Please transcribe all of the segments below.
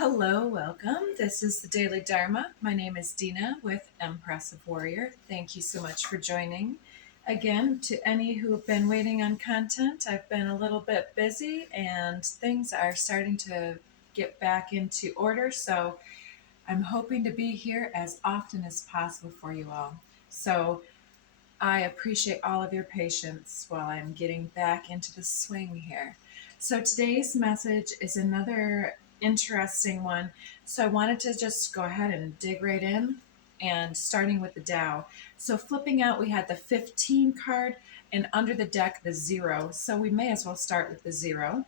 Hello, welcome. This is the Daily Dharma. My name is Deana with Impressive Warrior. Thank you so much for joining. Again, to any who have been waiting on content, I've been a little bit busy and things are starting to get back into order. So I'm hoping to be here as often as possible for you all. So I appreciate all of your patience while I'm getting back into the swing here. So today's message is another interesting one. So I wanted to just go ahead and dig right in and starting with the Tao. So flipping out, we had the 15 card and under the deck, the 0. So we may as well start with the 0.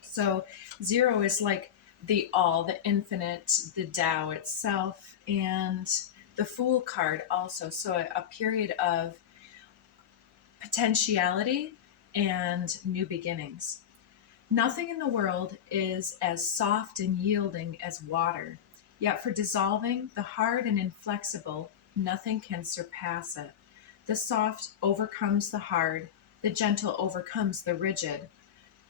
So 0 is like the all, the infinite, the Tao itself, and the Fool card also. So a period of potentiality and new beginnings. Nothing in the world is as soft and yielding as water, yet for dissolving the hard and inflexible, nothing can surpass it. The soft overcomes the hard, the gentle overcomes the rigid.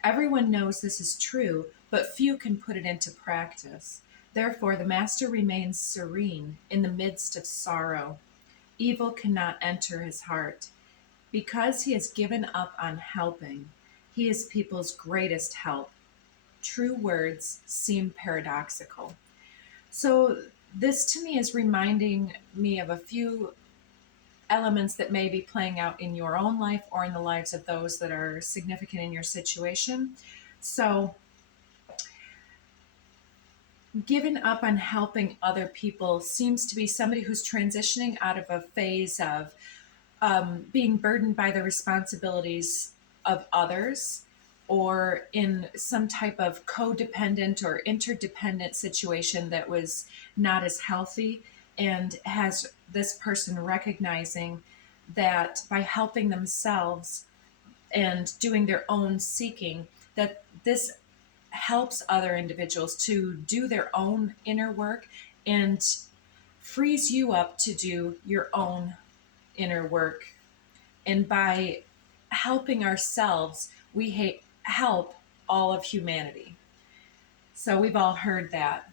Everyone knows this is true, but few can put it into practice. Therefore, the master remains serene in the midst of sorrow. Evil cannot enter his heart. Because he has given up on helping, he is people's greatest help. True words seem paradoxical. So, this to me is reminding me of a few elements that may be playing out in your own life or in the lives of those that are significant in your situation. So, giving up on helping other people seems to be somebody who's transitioning out of a phase of being burdened by the responsibilities of others or in some type of codependent or interdependent situation that was not as healthy, and has this person recognizing that by helping themselves and doing their own seeking, that this helps other individuals to do their own inner work and frees you up to do your own inner work. And by helping ourselves, we help all of humanity. So we've all heard that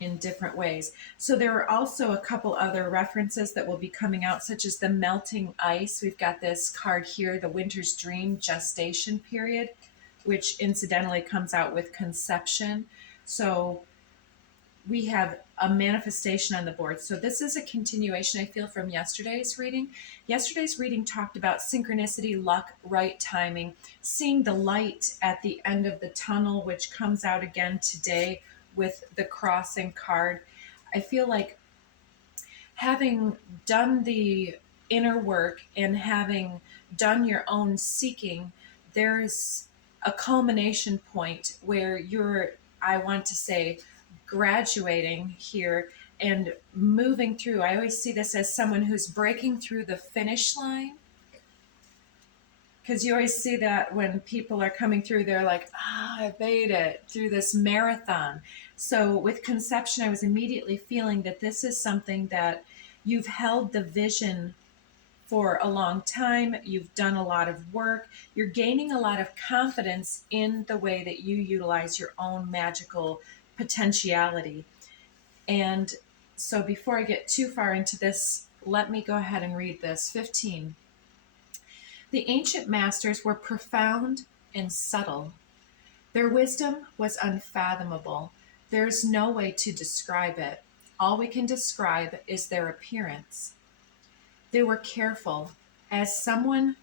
in different ways. So there are also a couple other references that will be coming out, such as the melting ice. We've got this card here, the Winter's Dream gestation period, which incidentally comes out with conception. So we have a manifestation on the board. So this is a continuation, I feel, from yesterday's reading. Yesterday's reading talked about synchronicity, luck, right timing, seeing the light at the end of the tunnel, which comes out again today with the crossing card. I feel like having done the inner work and having done your own seeking, there's a culmination point where you're, I want to say, graduating here and moving through. I always see this as someone who's breaking through the finish line, because you always see that when people are coming through, they're like, I made it through this marathon. So with conception, I was immediately feeling that this is something that you've held the vision for a long time. You've done a lot of work. You're gaining a lot of confidence in the way that you utilize your own magical potentiality. And so before I get too far into this, let me go ahead and read this. 15. The ancient masters were profound and subtle. Their wisdom was unfathomable. There is no way to describe it. All we can describe is their appearance. They were careful, as someone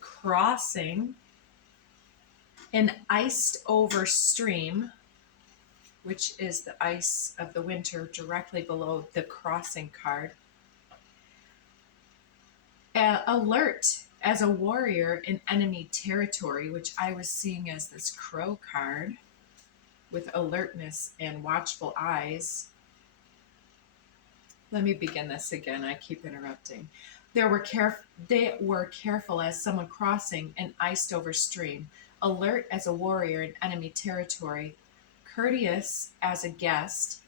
crossing an iced over stream, which is the ice of the winter directly below the crossing card. Alert as a warrior in enemy territory, which I was seeing as this crow card with alertness and watchful eyes. Let me begin this again. I keep interrupting. They were careful as someone crossing an iced over stream, alert as a warrior in enemy territory, courteous as a guest,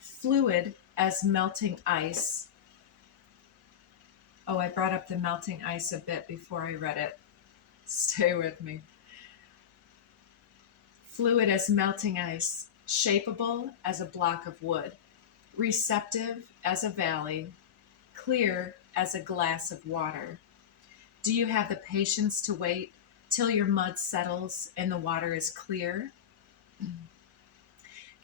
fluid as melting ice. Oh, I brought up the melting ice a bit before I read it. Stay with me. fluid as melting ice, shapeable as a block of wood, receptive as a valley, clear as a glass of water. Do you have the patience to wait till your mud settles and the water is clear?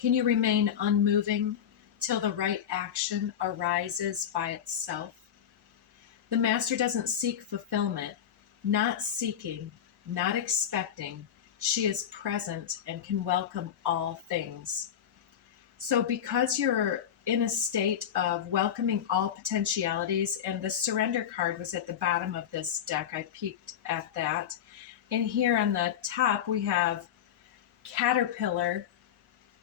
Can you remain unmoving till the right action arises by itself? The master doesn't seek fulfillment, not seeking, not expecting. She is present and can welcome all things. So, because you're in a state of welcoming all potentialities, and the surrender card was at the bottom of this deck, I peeked at that. And here on the top, we have caterpillar,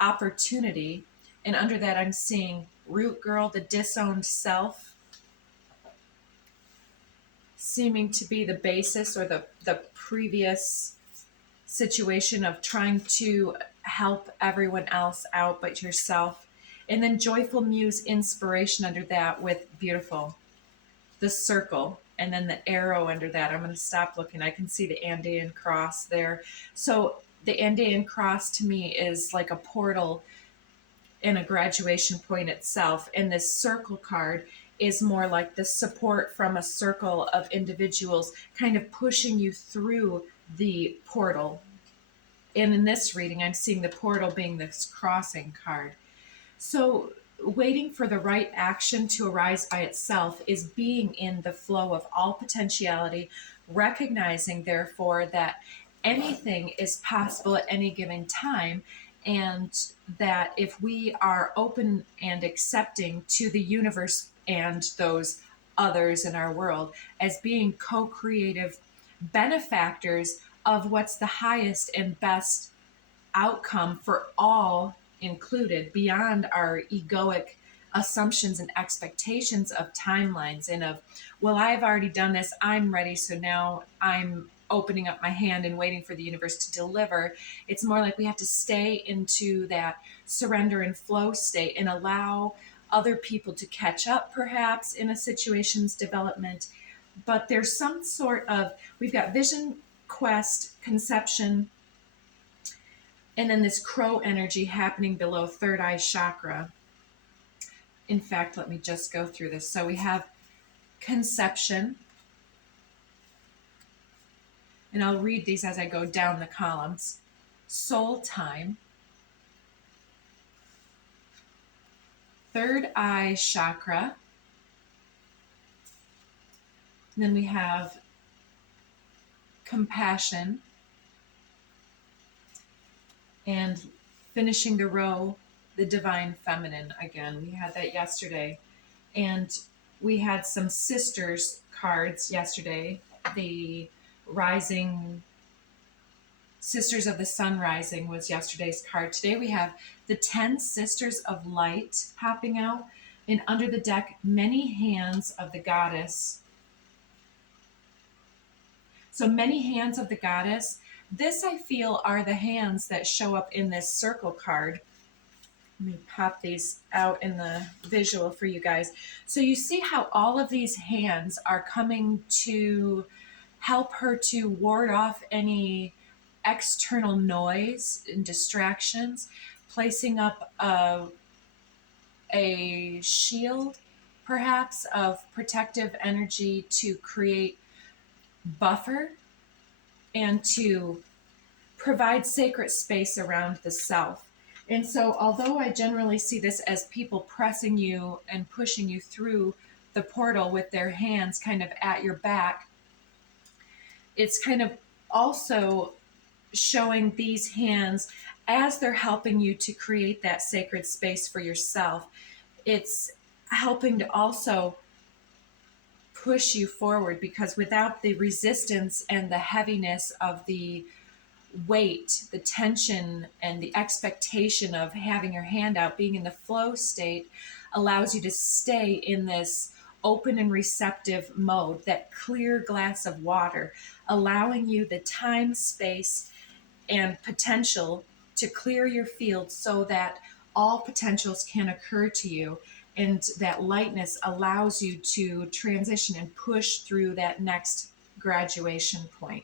opportunity, and under that, I'm seeing root girl, the disowned self, seeming to be the basis or the previous situation of trying to help everyone else out but yourself. And then joyful muse inspiration under that with beautiful, the circle, and then the arrow under that. I'm going to stop looking. I can see the Andean cross there. So the Andean cross to me is like a portal and a graduation point itself. And this circle card is more like the support from a circle of individuals kind of pushing you through the portal. And in this reading, I'm seeing the portal being this crossing card. So waiting for the right action to arise by itself is being in the flow of all potentiality, recognizing, therefore, that anything is possible at any given time, and that if we are open and accepting to the universe and those others in our world as being co-creative benefactors of what's the highest and best outcome for all included, beyond our egoic assumptions and expectations of timelines and of, well, I've already done this, I'm ready, so now I'm opening up my hand and waiting for the universe to deliver. It's more like we have to stay into that surrender and flow state and allow other people to catch up, perhaps, in a situation's development. But there's some sort of, we've got vision, quest, conception, and then this crow energy happening below third eye chakra. In fact, let me just go through this. So we have conception, and I'll read these as I go down the columns. Soul time, third eye chakra, and then we have compassion, and finishing the row, the divine feminine. Again, we had that yesterday. And we had some sisters cards yesterday. The rising, sisters of the sun rising was yesterday's card. Today we have the 10 sisters of light popping out. And under the deck, many hands of the goddess. So many hands of the goddess. This, I feel, are the hands that show up in this circle card. Let me pop these out in the visual for you guys. So you see how all of these hands are coming to help her to ward off any external noise and distractions, placing up a shield, perhaps, of protective energy to create buffer and to provide sacred space around the self. And so although I generally see this as people pressing you and pushing you through the portal with their hands kind of at your back, it's kind of also showing these hands as they're helping you to create that sacred space for yourself. It's helping to also push you forward, because without the resistance and the heaviness of the weight, the tension, and the expectation of having your hand out, being in the flow state allows you to stay in this open and receptive mode, that clear glass of water, allowing you the time, space, and potential to clear your field so that all potentials can occur to you. And that lightness allows you to transition and push through that next graduation point.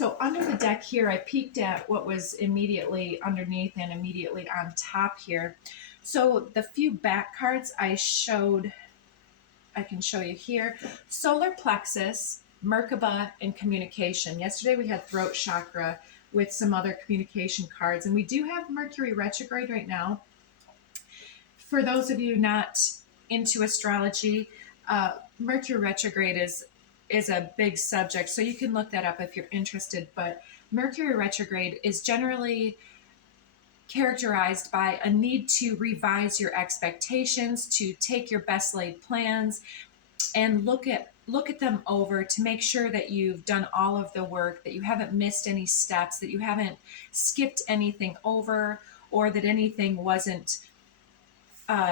So under the deck here, I peeked at what was immediately underneath and immediately on top here. So the few back cards I showed, I can show you here. Solar plexus, Merkaba, and communication. Yesterday we had throat chakra with some other communication cards, and we do have Mercury retrograde right now. For those of you not into astrology, Mercury retrograde is a big subject, so you can look that up if you're interested. But Mercury retrograde is generally characterized by a need to revise your expectations, to take your best laid plans and look at them over to make sure that you've done all of the work, that you haven't missed any steps, that you haven't skipped anything over, or that anything wasn't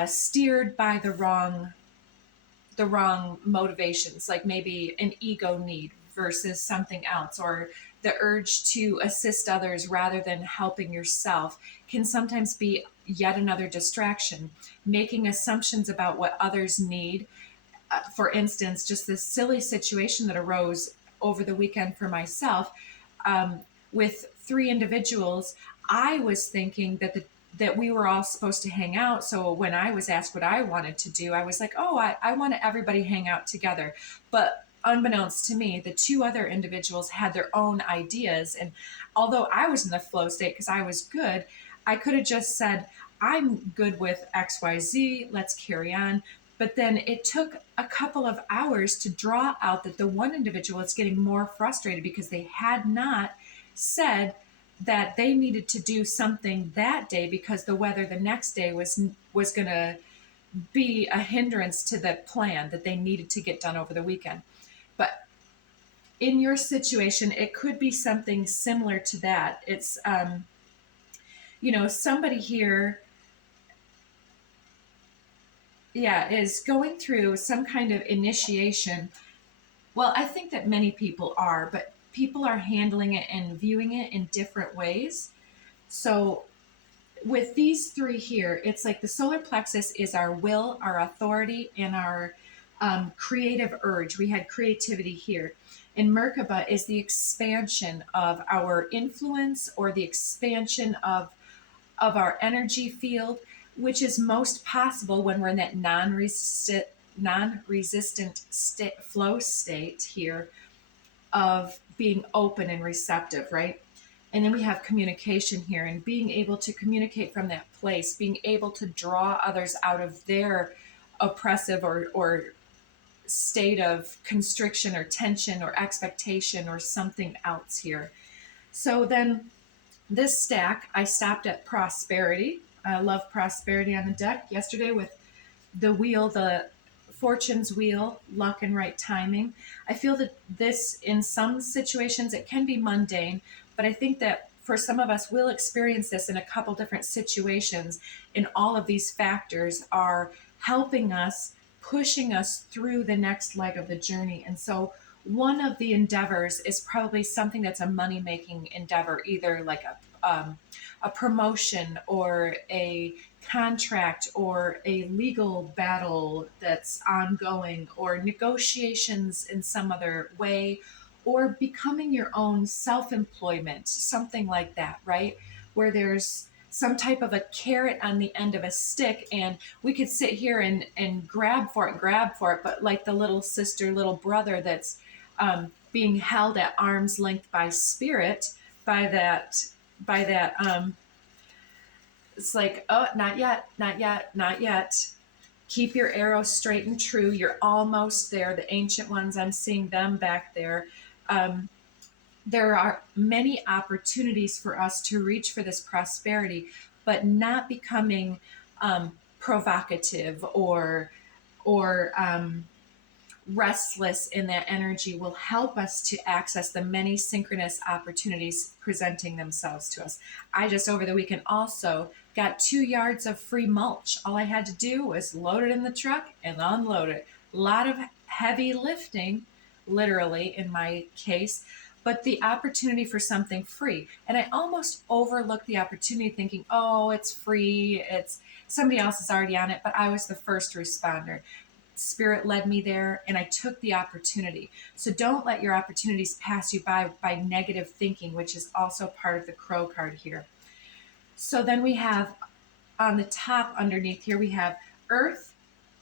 steered by the wrong motivations, like maybe an ego need versus something else, or the urge to assist others rather than helping yourself can sometimes be yet another distraction. Making assumptions about what others need. For instance, just this silly situation that arose over the weekend for myself, with three individuals. I was thinking that we were all supposed to hang out. So when I was asked what I wanted to do, I was like, oh, I want everybody hang out together. But unbeknownst to me, the two other individuals had their own ideas. And although I was in the flow state because I was good, I could have just said, I'm good with XYZ, let's carry on. But then it took a couple of hours to draw out that the one individual is getting more frustrated because they had not said that they needed to do something that day because the weather the next day was going to be a hindrance to the plan that they needed to get done over the weekend. But in your situation, it could be something similar to that. It's somebody here, is going through some kind of initiation. Well, I think that many people are, but people are handling it and viewing it in different ways. So with these three here, it's like the solar plexus is our will, our authority, and our creative urge. We had creativity here. And Merkaba is the expansion of our influence or the expansion of our energy field, which is most possible when we're in that non-resistant flow state here of being open and receptive, right? And then we have communication here and being able to communicate from that place, being able to draw others out of their oppressive or state of constriction or tension or expectation or something else here. So then this stack, I stopped at prosperity. I love prosperity on the deck yesterday with the wheel, the fortune's wheel, luck and right timing. I feel that this, in some situations, it can be mundane, but I think that for some of us, we'll experience this in a couple different situations, and all of these factors are helping us, pushing us through the next leg of the journey. And so one of the endeavors is probably something that's a money-making endeavor, either like a promotion or a contract or a legal battle that's ongoing or negotiations in some other way, or becoming your own self-employment, something like that, right? Where there's some type of a carrot on the end of a stick, and we could sit here and grab for it, but like the little sister, little brother that's being held at arm's length by spirit, by that it's like, oh, not yet, not yet, not yet. Keep your arrow straight and true. You're almost there. The ancient ones, I'm seeing them back there. There are many opportunities for us to reach for this prosperity, but not becoming provocative or restless in that energy will help us to access the many synchronous opportunities presenting themselves to us. I just over the weekend also got 2 yards of free mulch. All I had to do was load it in the truck and unload it. A lot of heavy lifting, literally in my case, but the opportunity for something free. And I almost overlooked the opportunity thinking, oh, it's free. It's somebody else is already on it, but I was the first responder. Spirit led me there, and I took the opportunity. So don't let your opportunities pass you by negative thinking, which is also part of the Crow card here. So then we have on the top underneath here, we have Earth,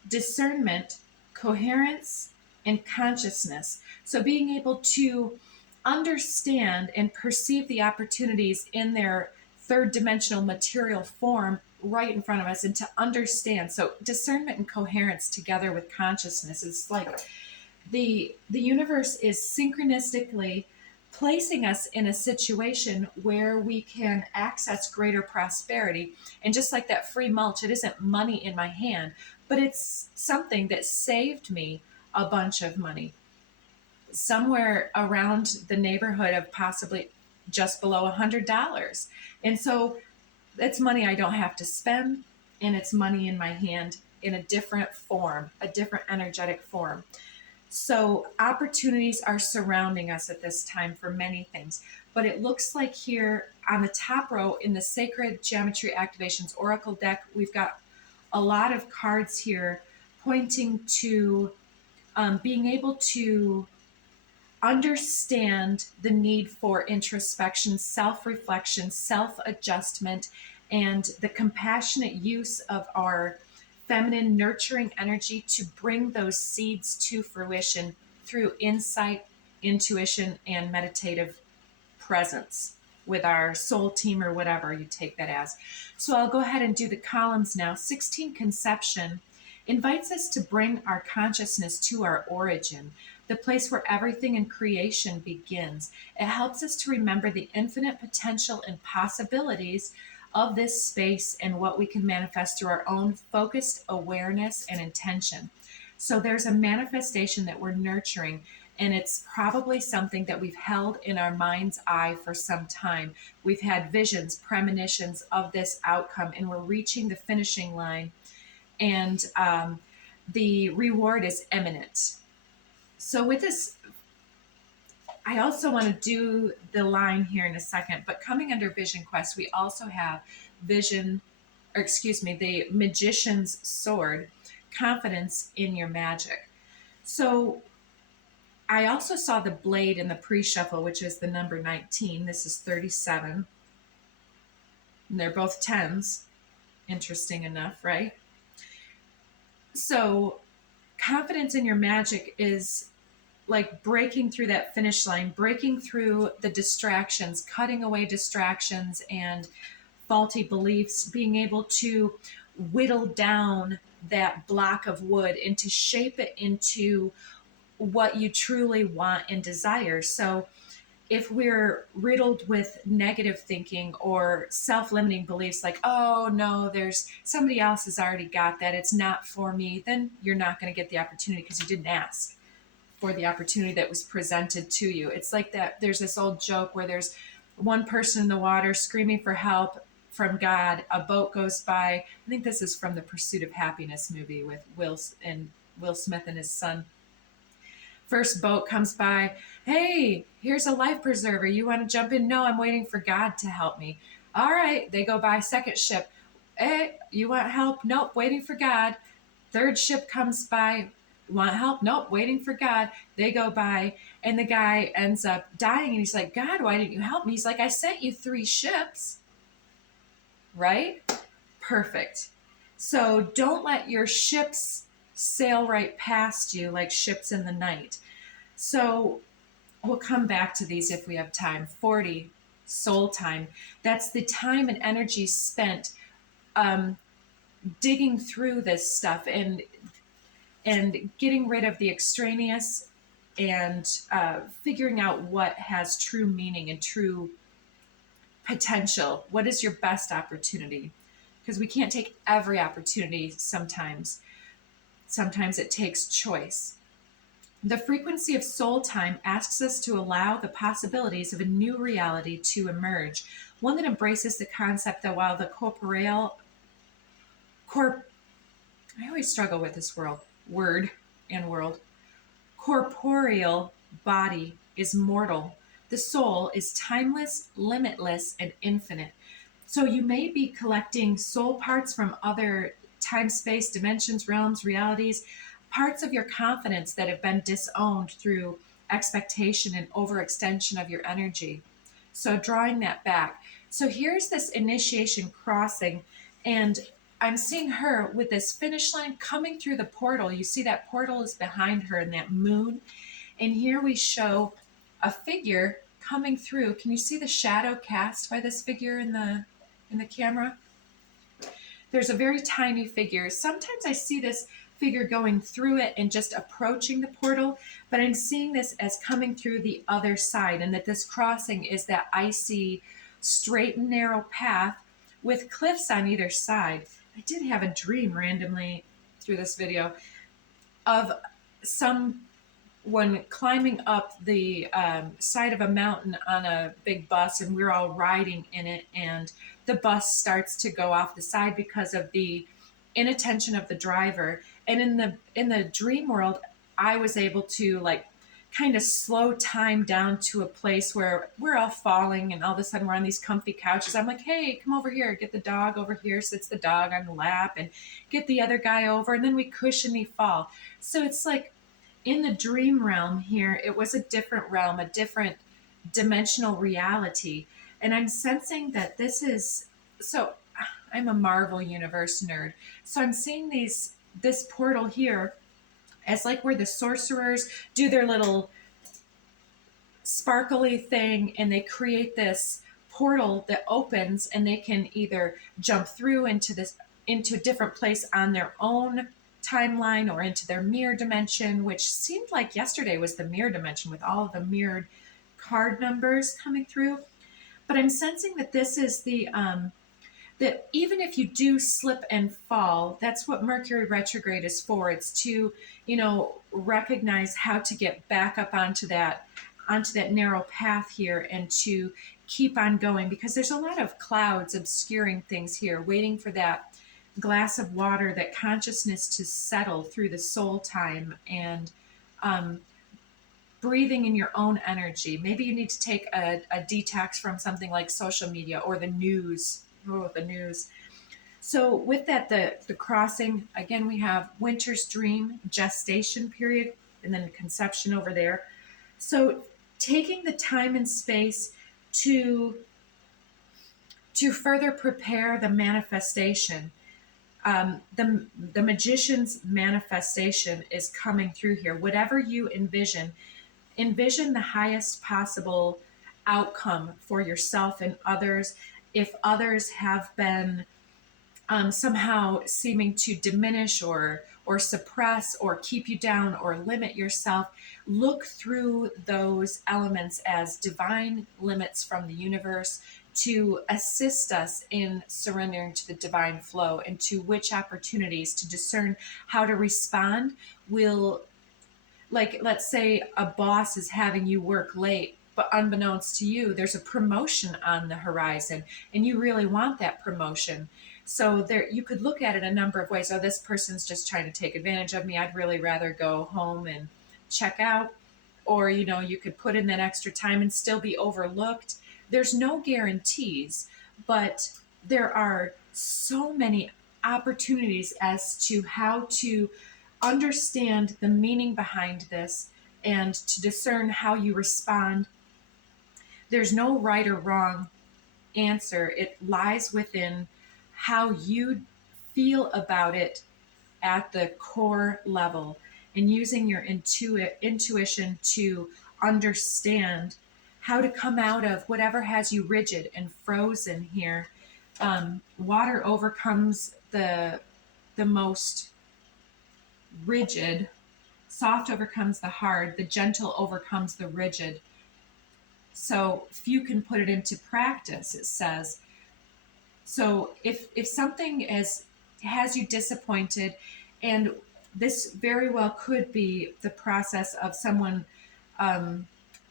discernment, coherence, and consciousness. So being able to understand and perceive the opportunities in their third dimensional material form right in front of us, and to understand. So discernment and coherence together with consciousness is like the universe is synchronistically placing us in a situation where we can access greater prosperity. And just like that free mulch, it isn't money in my hand, but it's something that saved me a bunch of money, somewhere around the neighborhood of possibly just below $100. And so it's money I don't have to spend, and it's money in my hand in a different form, a different energetic form. So opportunities are surrounding us at this time for many things. But it looks like here on the top row in the Sacred Geometry Activations Oracle deck, we've got a lot of cards here pointing to being able to understand the need for introspection, self-reflection, self-adjustment, and the compassionate use of our feminine nurturing energy to bring those seeds to fruition through insight, intuition, and meditative presence with our soul team, or whatever you take that as. So I'll go ahead and do the columns now. 16 Conception invites us to bring our consciousness to our origin, the place where everything in creation begins. It helps us to remember the infinite potential and possibilities of this space and what we can manifest through our own focused awareness and intention. So there's a manifestation that we're nurturing, and it's probably something that we've held in our mind's eye for some time. We've had visions, premonitions of this outcome, and we're reaching the finishing line, and the reward is imminent. So with this, I also want to do the line here in a second, but coming under Vision Quest, we also have the Magician's Sword, confidence in your magic. So I also saw the blade in the pre-shuffle, which is the number 19. This is 37. And they're both 10s. Interesting enough, right? So confidence in your magic is like breaking through that finish line, breaking through the distractions, cutting away distractions and faulty beliefs, being able to whittle down that block of wood and to shape it into what you truly want and desire. So if we're riddled with negative thinking or self-limiting beliefs like, oh no, there's somebody else has already got that, it's not for me, then you're not going to get the opportunity because you didn't ask for the opportunity that was presented to you. It's like that. There's this old joke where there's one person in the water screaming for help from God. A boat goes by. I think this is from the Pursuit of Happiness movie with Will Smith and his son. First boat comes by. Hey, here's a life preserver. You want to jump in? No, I'm waiting for God to help me. All right. They go by. Second ship. Hey, you want help? Nope, waiting for God. Third ship comes by. Want help? Nope, waiting for God. They go by, and the guy ends up dying, and he's like, God, why didn't you help me? He's like, I sent you 3 ships. Right? Perfect. So don't let your ships sail right past you like ships in the night. So we'll come back to these if we have time. 40, soul time. That's the time and energy spent digging through this stuff and getting rid of the extraneous and figuring out what has true meaning and true potential. What is your best opportunity? Because we can't take every opportunity sometimes. Sometimes it takes choice. The frequency of soul time asks us to allow the possibilities of a new reality to emerge, one that embraces the concept that while the I always struggle with this word, corporeal body is mortal. The soul is timeless, limitless, and infinite. So you may be collecting soul parts from other time, space, dimensions, realms, realities. parts of your confidence that have been disowned through expectation and overextension of your energy. So drawing that back. So here's this initiation crossing, and I'm seeing her with this finish line coming through the portal. You see that portal is behind her and that moon. And here we show a figure coming through. Can you see the shadow cast by this figure in the camera? There's a very tiny figure. Sometimes I see this figure going through it and just approaching the portal, but I'm seeing this as coming through the other side, and that this crossing is that icy, straight and narrow path with cliffs on either side. I did have a dream randomly through this video of someone climbing up the side of a mountain on a big bus, and we're all riding in it, and the bus starts to go off the side because of the inattention of the driver. And in the dream world, I was able to like kind of slow time down to a place where we're all falling, and all of a sudden we're on these comfy couches. I'm like, hey, come over here, get the dog over here, sits the dog on the lap, and get the other guy over, and then we cushiony fall. So it's like in the dream realm here, it was a different realm, a different dimensional reality. And I'm sensing that this is, so I'm a Marvel Universe nerd. So I'm seeing this portal here as like where the sorcerers do their little sparkly thing, and they create this portal that opens, and they can either jump through into a different place on their own timeline or into their mirror dimension, which seemed like yesterday was the mirror dimension with all of the mirrored card numbers coming through. But I'm sensing that this is that even if you do slip and fall, that's what Mercury retrograde is for. It's to, recognize how to get back up onto that narrow path here, and to keep on going, because there's a lot of clouds obscuring things here, waiting for that glass of water, that consciousness to settle through the soul time, and breathing in your own energy. Maybe you need to take a detox from something like social media or the news. Oh, the news. So with that, the crossing, again, we have winter's dream, gestation period, and then conception over there. So taking the time and space to further prepare the manifestation. The magician's manifestation is coming through here. Whatever you envision the highest possible outcome for yourself and others. If others have been somehow seeming to diminish or suppress or keep you down or limit yourself, look through those elements as divine limits from the universe to assist us in surrendering to the divine flow, and to which opportunities to discern how to respond will, like, let's say a boss is having you work late, but unbeknownst to you, there's a promotion on the horizon, and you really want that promotion. So there, you could look at it a number of ways. Oh, this person's just trying to take advantage of me. I'd really rather go home and check out. Or, you could put in that extra time and still be overlooked. There's no guarantees, but there are so many opportunities as to how to understand the meaning behind this and to discern how you respond. There's no right or wrong answer. It lies within how you feel about it at the core level, and using your intuition to understand how to come out of whatever has you rigid and frozen here. Water overcomes the most rigid, soft overcomes the hard, the gentle overcomes the rigid. So few can put it into practice, it says. So if something has you disappointed, and this very well could be the process of someone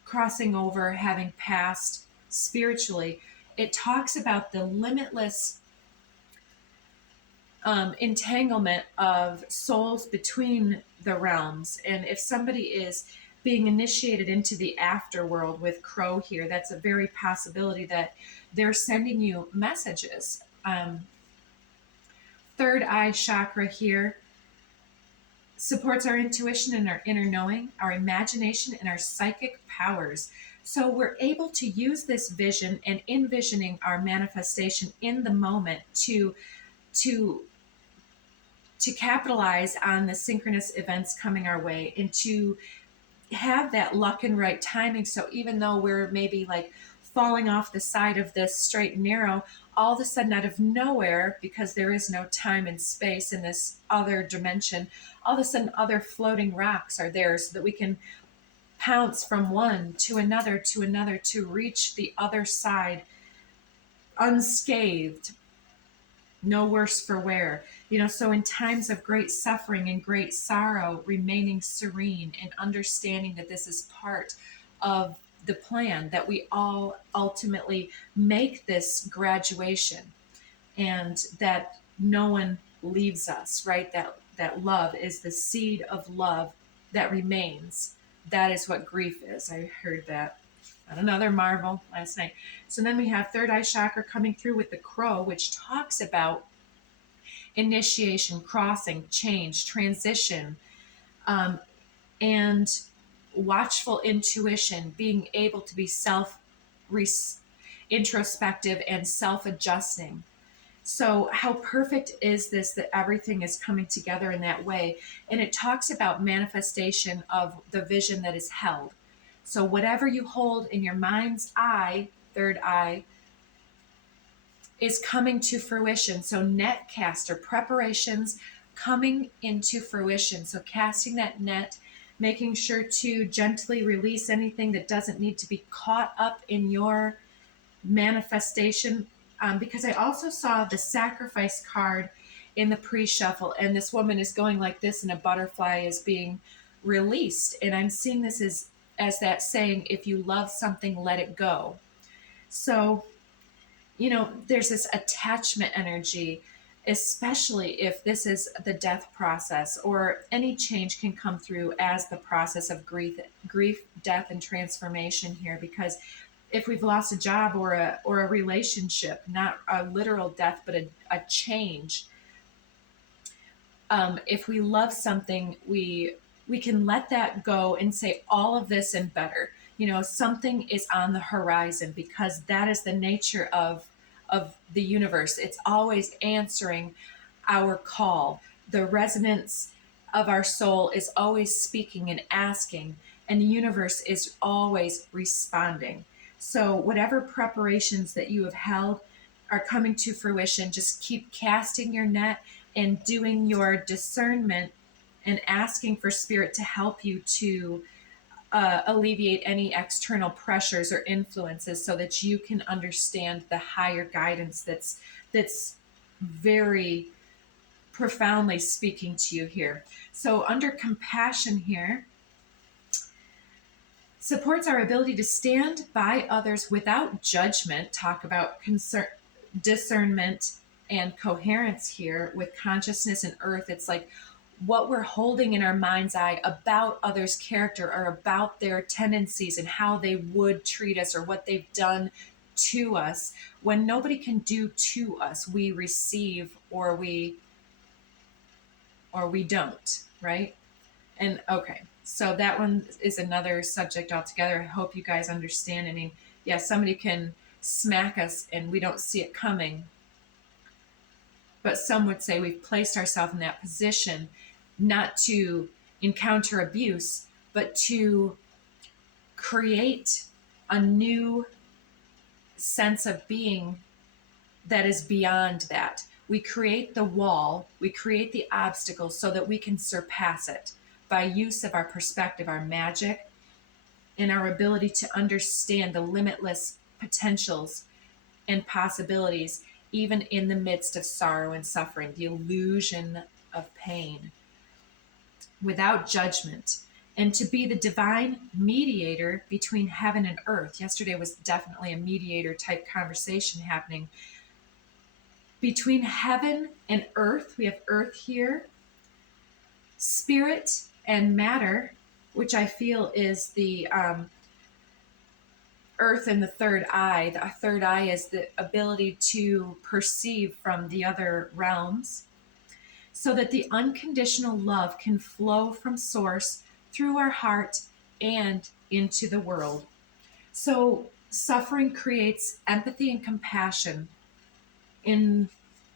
crossing over, having passed spiritually, it talks about the limitless entanglement of souls between the realms. And if somebody is being initiated into the afterworld with Crow here, that's a very possibility that they're sending you messages. Third eye chakra here. supports our intuition and our inner knowing, our imagination, and our psychic powers. So we're able to use this vision and envisioning our manifestation in the moment to to capitalize on the synchronous events coming our way and to have that luck and right timing. So even though we're maybe like falling off the side of this straight and narrow, all of a sudden out of nowhere, because there is no time and space in this other dimension, all of a sudden other floating rocks are there so that we can pounce from one to another to reach the other side unscathed, no worse for wear. So in times of great suffering and great sorrow, remaining serene and understanding that this is part of the plan, that we all ultimately make this graduation, and that no one leaves us, right? That love is the seed of love that remains. That is what grief is. I heard that on another marvel last night. So then we have third eye chakra coming through with the crow, which talks about initiation, crossing, change, transition, um, and watchful intuition, being able to be introspective and self adjusting. So, how perfect is this that everything is coming together in that way? And it talks about manifestation of the vision that is held. So, whatever you hold in your mind's eye, third eye, is coming to fruition. So, netcaster preparations coming into fruition. So, casting that net, making sure to gently release anything that doesn't need to be caught up in your manifestation. Because I also saw the sacrifice card in the pre shuffle, and this woman is going like this, and a butterfly is being released. And I'm seeing this as that saying, if you love something, let it go. So, there's this attachment energy, especially if this is the death process, or any change can come through as the process of grief, death, and transformation here. Because if we've lost a job or a relationship, not a literal death, but a change, if we love something, we can let that go and say all of this and better. Something is on the horizon, because that is the nature of the universe. It's always answering our call. The resonance of our soul is always speaking and asking, and the universe is always responding. So whatever preparations that you have held are coming to fruition. Just keep casting your net and doing your discernment and asking for spirit to help you to alleviate any external pressures or influences, so that you can understand the higher guidance that's very profoundly speaking to you here. So under compassion here, supports our ability to stand by others without judgment. Talk about discernment and coherence here with consciousness and earth. It's like what we're holding in our mind's eye about others' character, or about their tendencies and how they would treat us, or what they've done to us. When nobody can do to us, we receive, or we don't, right? And okay, so that one is another subject altogether. I hope you guys understand. I mean, yeah, somebody can smack us and we don't see it coming, but some would say we've placed ourselves in that position not to encounter abuse, but to create a new sense of being that is beyond that. We create the wall, we create the obstacle so that we can surpass it by use of our perspective, our magic, and our ability to understand the limitless potentials and possibilities, even in the midst of sorrow and suffering, the illusion of pain, without judgment, and to be the divine mediator between heaven and earth. Yesterday was definitely a mediator type conversation happening between heaven and earth. We have earth here, spirit and matter, which I feel is the earth and the third eye. The third eye is the ability to perceive from the other realms. so that the unconditional love can flow from source through our heart and into the world. So suffering creates empathy and compassion in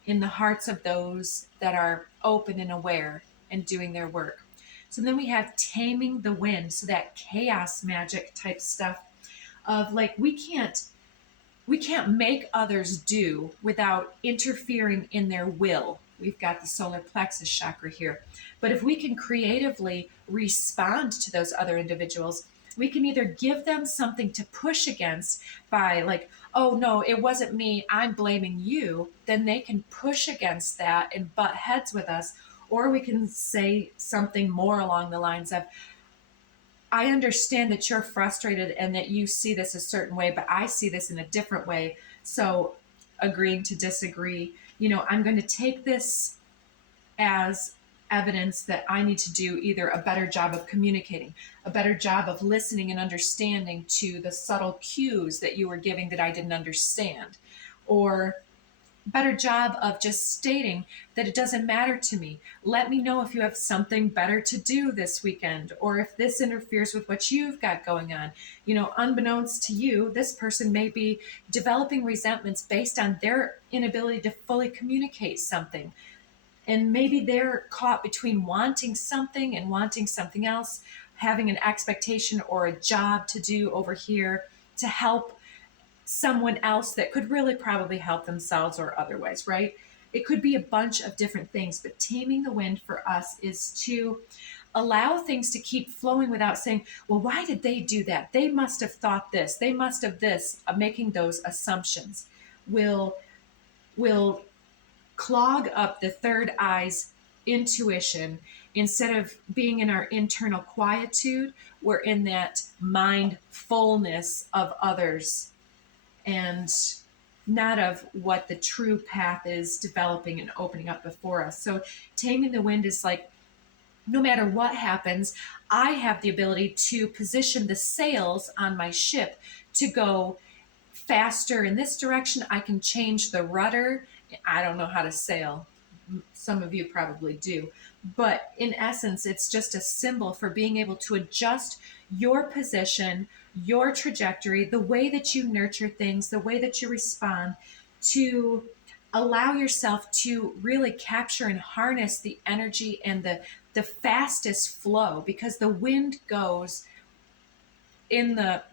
the hearts of those that are open and aware and doing their work. So then we have taming the wind, so that chaos magic type stuff of like we can't make others do without interfering in their will. We've got the solar plexus chakra here. But if we can creatively respond to those other individuals, we can either give them something to push against by, like, oh no, it wasn't me, I'm blaming you. Then they can push against that and butt heads with us. Or we can say something more along the lines of, I understand that you're frustrated and that you see this a certain way, but I see this in a different way. So, agreeing to disagree, I'm going to take this as evidence that I need to do either a better job of communicating, a better job of listening and understanding to the subtle cues that you were giving that I didn't understand, or better job of just stating that it doesn't matter to me. Let me know if you have something better to do this weekend, or if this interferes with what you've got going on. Unbeknownst to you, this person may be developing resentments based on their inability to fully communicate something. And maybe they're caught between wanting something and wanting something else, having an expectation or a job to do over here to help someone else that could really probably help themselves or otherwise, right? It could be a bunch of different things, but taming the wind for us is to allow things to keep flowing without saying, well, why did they do that? They must have thought this. They must have this. Making those assumptions will will clog up the third eye's intuition. Instead of being in our internal quietude, we're in that mindfulness of others and not of what the true path is developing and opening up before us. So taming the wind is like, no matter what happens, I have the ability to position the sails on my ship to go faster in this direction. I can change the rudder. I don't know how to sail. Some of you probably do. But in essence, it's just a symbol for being able to adjust your position, your trajectory, the way that you nurture things, the way that you respond, to allow yourself to really capture and harness the energy and the fastest flow, because the wind goes in the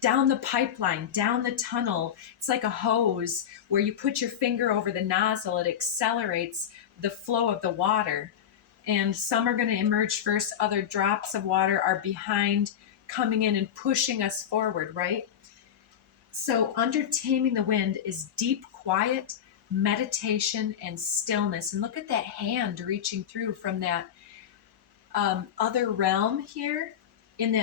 down the pipeline, down the tunnel. It's like a hose where you put your finger over the nozzle, it accelerates the flow of the water. And some are going to emerge first, other drops of water are behind, coming in and pushing us forward, right? So, under taming the wind is deep quiet, meditation, and stillness. And look at that hand reaching through from that other realm here in that